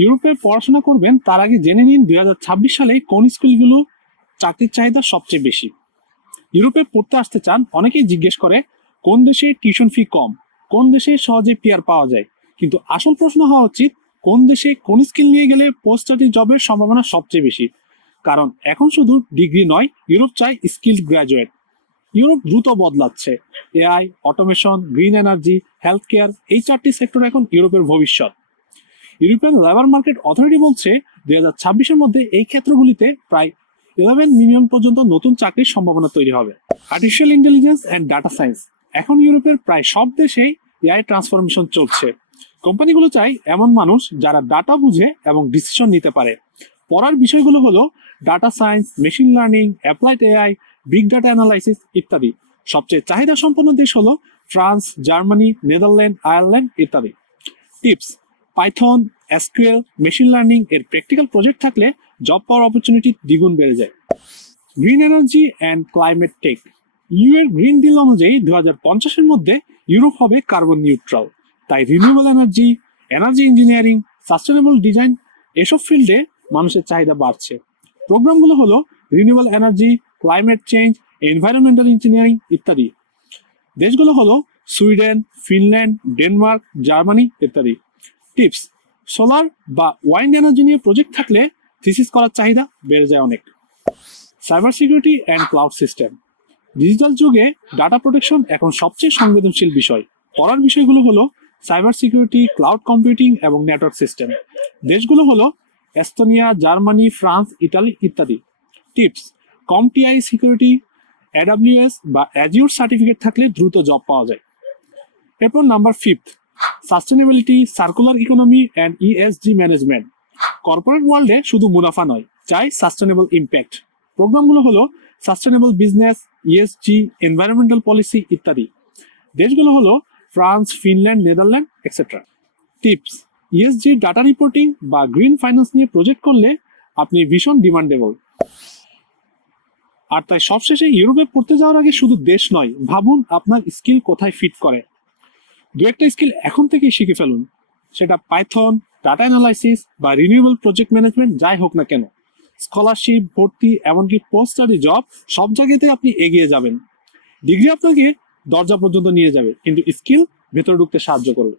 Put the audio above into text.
ইউরোপে পড়াশোনা করবেন, তার আগে জেনে নিন দুই ছাব্বিশ সালে কোন স্কুলগুলো চাকরির চাহিদা সবচেয়ে বেশি। ইউরোপে পড়তে আসতে চান, অনেকেই জিজ্ঞেস করে, কোন দেশে টিউশন ফি কম? কোন দেশে সহজে পিয়ার পাওয়া যায়? কিন্তু আসল প্রশ্ন হওয়া উচিত, কোন দেশে কোন স্কিল নিয়ে গেলে পোস্ট স্টাডি জবের সম্ভাবনা সবচেয়ে বেশি? কারণ এখন শুধু ডিগ্রি নয়, ইউরোপ চায় স্কিল্ড গ্র্যাজুয়েট ইউরোপ দ্রুত বদলাচ্ছে। AI automation, green energy, health care, এই চারটি সেক্টর এখন ইউরোপের ভবিষ্যৎ। ইউরোপিয়ান লেবার মার্কেট অথরিটি বলছে দুই হাজার ছাব্বিশের মধ্যে এই ক্ষেত্রগুলিতে প্রায় ইলেভেন মিলিয়ন পর্যন্ত নতুন চাকরির সম্ভাবনা তৈরি হবে। Artificial intelligence and data science এখন ইউরোপের প্রায় সব দেশেই এআই ট্রান্সফরমেশন চলছে। কোম্পানিগুলো চাই এমন মানুষ যারা ডাটা বুঝে এবং ডিসিশন নিতে পারে। পড়ার বিষয়গুলো হলো data science machine learning applied AI big data analysis ইত্যাদি। সবচেয়ে চাহিদা সম্পন্ন দেশ হলো ফ্রান্স, জার্মানি, নেদারল্যান্ড, আয়ারল্যান্ড ইত্যাদি। Tips Python SQL machine learning এর প্র্যাকটিক্যাল প্রজেক্ট থাকলে জব পাওয়ার অপরচুনিটি দ্বিগুণ বেড়ে যায়। Green energy and climate tech EU এর গ্রিন ডিল অনুযায়ী দু হাজার পঞ্চাশের মধ্যে ইউরোপ হবে কার্বন নিউট্রাল তাই renewable energy energy engineering sustainable design এসব ফিল্ডে মানুষের চাহিদা বাড়ছে। প্রোগ্রামগুলো হলো renewable energy climate change environmental engineering ইত্যাদি। দেশগুলো হলো সুইডেন, ফিনল্যান্ড, ডেনমার্ক, জার্মানি ইত্যাদি। টিপস। সোলার বা ওয়াইন্ড এনার্জি নিয়ে প্রজেক্ট থাকলে থিসিস করার চাহিদা বেড়ে যায় অনেক। Cyber security and cloud system. Digital যুগে ডাটা প্রোটেকশন এখন সবচেয়ে সংবেদনশীল বিষয়। পড়ার বিষয়গুলো হলো সাইবার সিকিউরিটি, ক্লাউড কম্পিউটিং এবং নেটওয়ার্ক সিস্টেম। দেশগুলো হলো এস্তোনিয়া, জার্মানি, ফ্রান্স ইতালি ইত্যাদি। Tips, CompTIA security, AWS বা অ্যাজিউর সার্টিফিকেট থাকলে দ্রুত জব পাওয়া যায়। এরপর number fifth sustainability circular economy and ESG management corporate ওয়ার্ল্ডে শুধু মুনাফা নয়, চাই সাস্টেনেবল ইম্প্যাক্ট প্রোগ্রামগুলো হলো sustainable business ESG environmental policy ইত্যাদি। দেশগুলো হলো France Finland Netherland etcetera tips ESG data reporting বা গ্রিন ফাইন্যান্স নিয়ে প্রজেক্ট করলে আপনি ভীষণ ডিমান্ডেবল আর তাই সবশেষে ইউরোপে পড়তে যাওয়ার আগে শুধু দেশ নয়, ভাবুন আপনার স্কিল কোথায় ফিট করে। দু একটা স্কিল এখন থেকেই শিখে ফেলুন। সেটা পাইথন, ডাটা অ্যানালাইসিস বা রিনিউয়েবল প্রজেক্ট ম্যানেজমেন্ট যাই হোক না কেন। স্কলারশিপ, ভর্তি, এমনকি পোস্ট স্টাডি জব সব জায়গাতে আপনি এগিয়ে যাবেন। ডিগ্রি আপনাকে দরজা পর্যন্ত নিয়ে যাবে, কিন্তু স্কিল ভেতরে ঢুকতে সাহায্য করবে।